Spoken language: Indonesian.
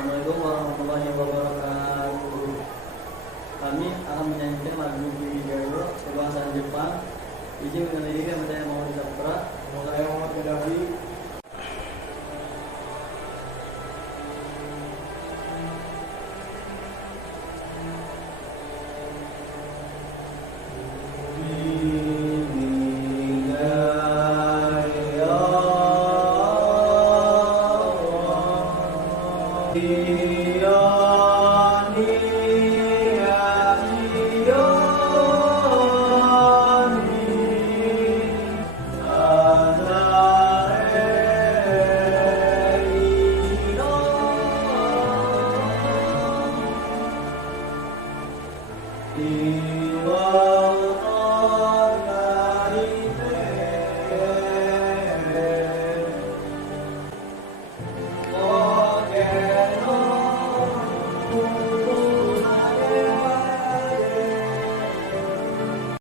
Assalamualaikum warahmatullahi wabarakatuh. Kami akan menyanyikan lagu Kirigayo berbahasa Jepang. Izin mengenai diri saya Muhammad Sapra. Saya Muhammad Gaddafi. Iya.